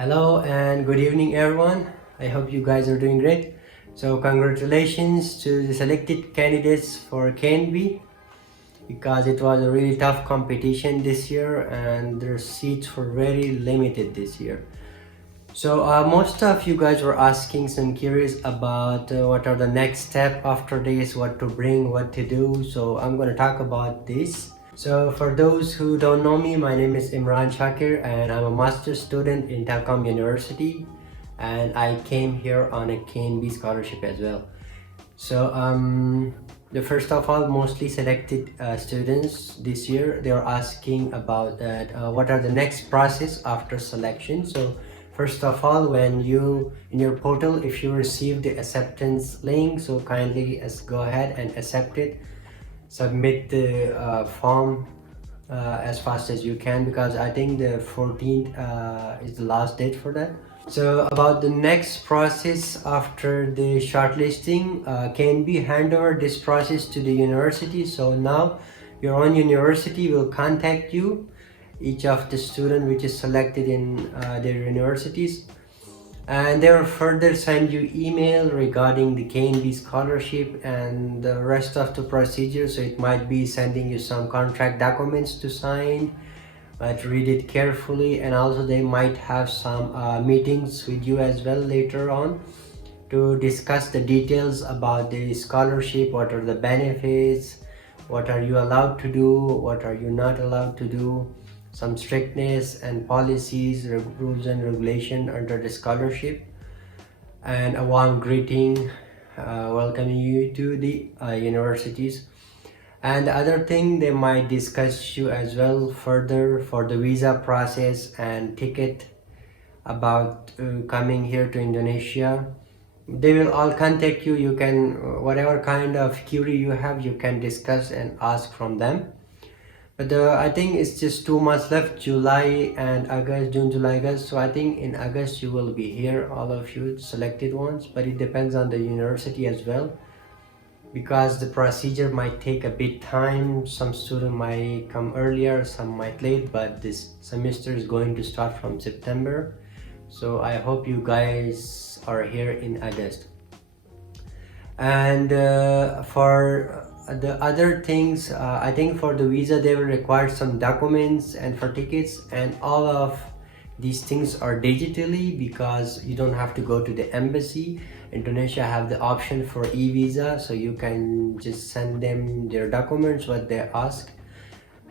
Hello and good evening everyone. I hope you guys are doing great. So congratulations to the selected candidates for KNB because it was a really tough competition this year and their seats were very limited this year. So most of you guys were asking some curious about what are the next step after this, what to bring, what to do. So I'm going to talk about this. So for those who don't know me, my name is Imran Shakir and I'm a master's student in Telkom University and I came here on a KNB scholarship as well. So the first of all, mostly selected students this year, they are asking about that what are the next process after selection. So first of all, when you in your portal, if you receive the acceptance link, so kindly go ahead and accept it, submit the form as fast as you can because I think the 14th is the last date for that. So about the next process after the shortlisting, can be hand over this process to the university. So now your own university will contact you, each of the student which is selected in their universities, and they will further send you email regarding the KNB scholarship and the rest of the procedure. So it might be sending you some contract documents to sign, but read it carefully, and also they might have some meetings with you as well later on to discuss the details about the scholarship, what are the benefits, what are you allowed to do, what are you not allowed to do, some strictness and policies, rules and regulation under the scholarship, and a warm greeting welcoming you to the universities. And the other thing, they might discuss you as well further for the visa process and ticket about coming here to Indonesia. They will all contact you. You can whatever kind of query you have, you can discuss and ask from them. But I think it's just 2 months left, July and August, June, July, August. So I think in August you will be here, all of you selected ones, but it depends on the university as well, because the procedure might take a bit time. Some student might come earlier, some might late, but this semester is going to start from September. So I hope you guys are here in August. And for the other things, I think for the visa they will require some documents, and for tickets, and all of these things are digitally because you don't have to go to the embassy. Indonesia have the option for e-visa, so you can just send them their documents, what they ask,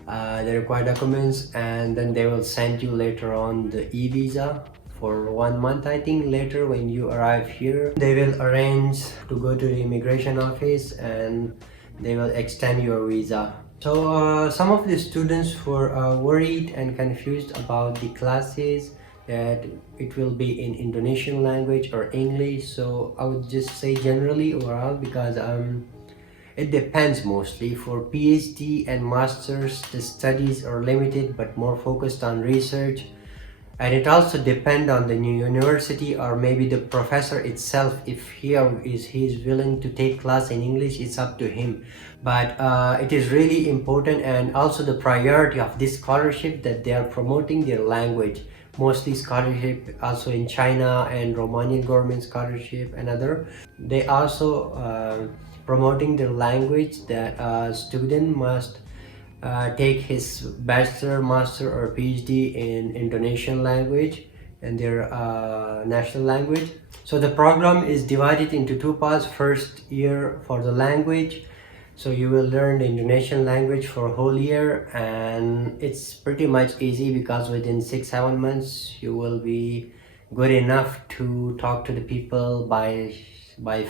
the required documents, and then they will send you later on the e-visa for 1 month. I think later when you arrive here they will arrange to go to the immigration office and they will extend your visa. So some of the students were worried and confused about the classes, that it will be in Indonesian language or English. So I would just say generally overall, because it depends. Mostly for PhD and masters the studies are limited but more focused on research, and it also depends on the new university or maybe the professor itself. If he is willing to take class in English, it's up to him. But it is really important, and also the priority of this scholarship, that they are promoting their language. Mostly scholarship also in China and Romanian government scholarship and other, they also promoting their language, that a student must take his bachelor, master or PhD in Indonesian language and their national language. So the program is divided into two parts. First year for the language, so you will learn the Indonesian language for a whole year, and it's pretty much easy because within 6-7 months you will be good enough to talk to the people, buy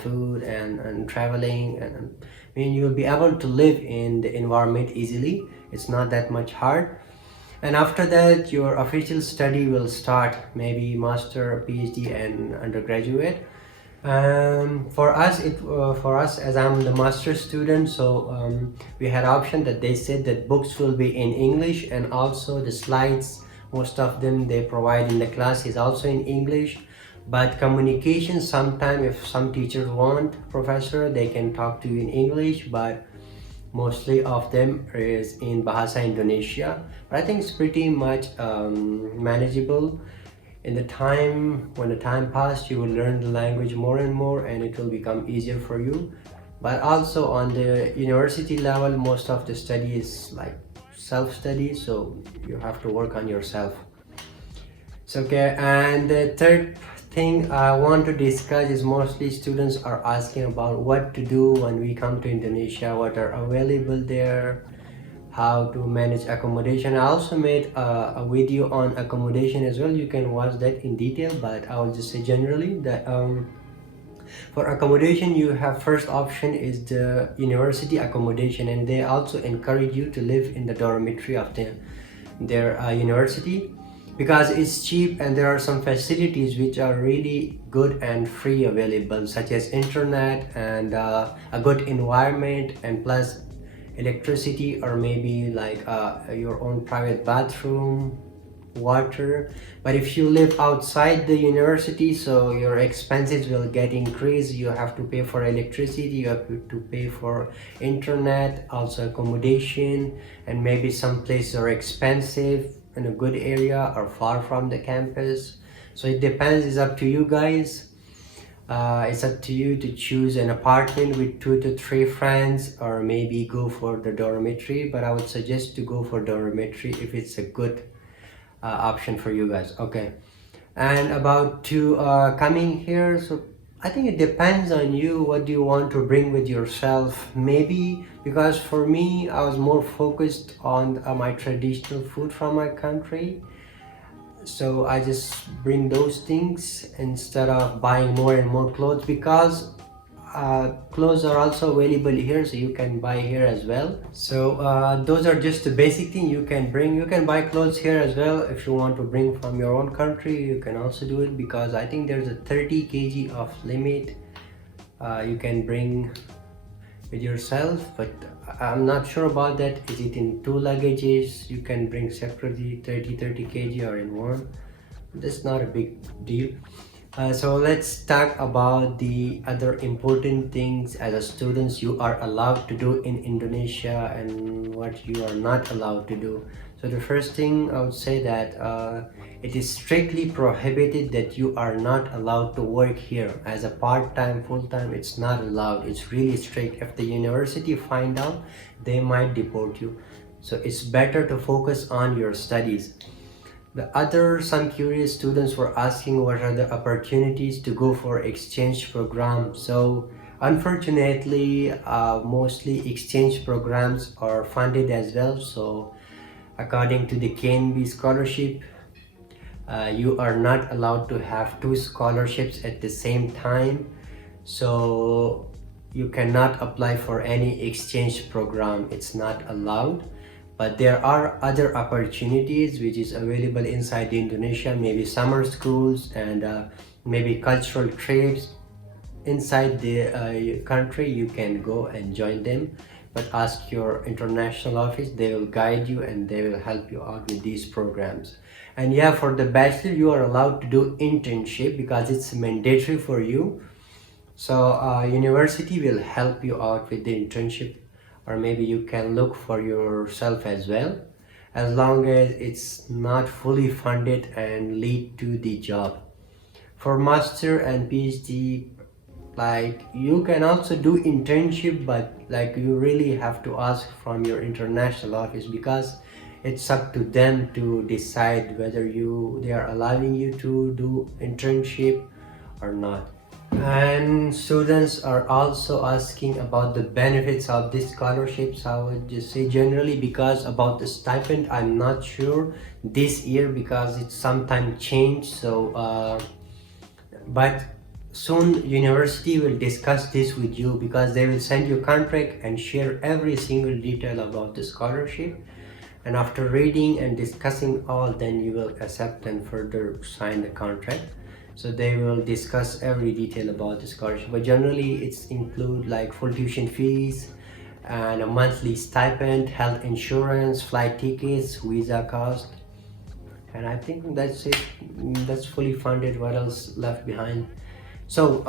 food and traveling, and I mean you will be able to live in the environment easily. It's not that much hard. And after that your official study will start, maybe master, PhD and undergraduate. For us, as I'm the master student, so we had option that they said that books will be in English, and also the slides, most of them they provide in the class is also in English. But communication, sometime if some teachers want, professor, they can talk to you in English, but mostly of them is in Bahasa Indonesia. But I think it's pretty much manageable. In the time, when the time passed, you will learn the language more and more, and it will become easier for you. But also on the university level, most of the study is like self-study, so you have to work on yourself. So okay, and the third thing I want to discuss is mostly students are asking about what to do when we come to Indonesia, what are available there, how to manage accommodation. I also made a video on accommodation as well. You can watch that in detail, but I will just say generally that for accommodation, you have first option is the university accommodation, and they also encourage you to live in the dormitory of their university, because it's cheap and there are some facilities which are really good and free available, such as internet and a good environment, and plus electricity, or maybe like your own private bathroom, water. But if you live outside the university, so your expenses will get increased. You have to pay for electricity, you have to pay for internet, also accommodation, and maybe some places are expensive in a good area or far from the campus. So it depends, it's up to you guys. It's up to you to choose an apartment with 2 to 3 friends, or maybe go for the dormitory, but I would suggest to go for dormitory if it's a good option for you guys. Okay, and about to coming here, so I think it depends on you. What do you want to bring with yourself? Maybe, because for me, I was more focused on my traditional food from my country, so I just bring those things instead of buying more and more clothes, because clothes are also available here, so you can buy here as well. So those are just the basic thing you can bring. You can buy clothes here as well. If you want to bring from your own country, you can also do it, because I think there's a 30 kg of limit you can bring with yourself, but I'm not sure about that. Is it in 2 luggages you can bring separately 30 kg, or in one? That's not a big deal. So let's talk about the other important things as a students you are allowed to do in Indonesia and what you are not allowed to do. So the first thing I would say that it is strictly prohibited that you are not allowed to work here as a part-time, full-time. It's not allowed. It's really strict. If the university find out, they might deport you. So it's better to focus on your studies. Some curious students were asking what are the opportunities to go for exchange programs. So unfortunately, mostly exchange programs are funded as well. So according to the KNB scholarship, you are not allowed to have 2 scholarships at the same time. So you cannot apply for any exchange program. It's not allowed. But there are other opportunities which is available inside Indonesia, maybe summer schools and maybe cultural trips inside the country. You can go and join them, but ask your international office. They will guide you and they will help you out with these programs. And yeah, for the bachelor, you are allowed to do internship because it's mandatory for you. So university will help you out with the internship, or maybe you can look for yourself as well, as long as it's not fully funded and lead to the job. For master and PhD, like you can also do internship, but like you really have to ask from your international office, because it's up to them to decide whether they are allowing you to do internship or not. And students are also asking about the benefits of these scholarships. I would just say generally, because about the stipend, I'm not sure this year because it's sometimes changed. So but soon university will discuss this with you, because they will send you a contract and share every single detail about the scholarship, and after reading and discussing all, then you will accept and further sign the contract. So they will discuss every detail about the scholarship, but generally it's include like full tuition fees and a monthly stipend, health insurance, flight tickets, visa cost, and I think that's it. That's fully funded. What else left behind? So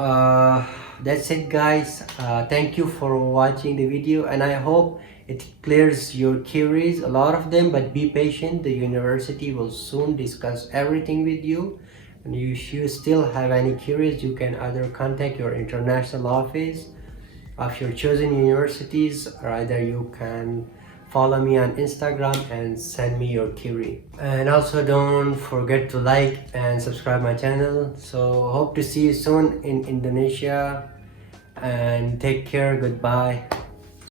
that's it, guys. Thank you for watching the video, and I hope it clears your queries, a lot of them, but be patient. The university will soon discuss everything with you, And if you still have any queries, you can either contact your international office of your chosen universities, or either you can follow me on Instagram and send me your query. And also don't forget to like and subscribe my channel. So hope to see you soon in Indonesia, and take care. Goodbye.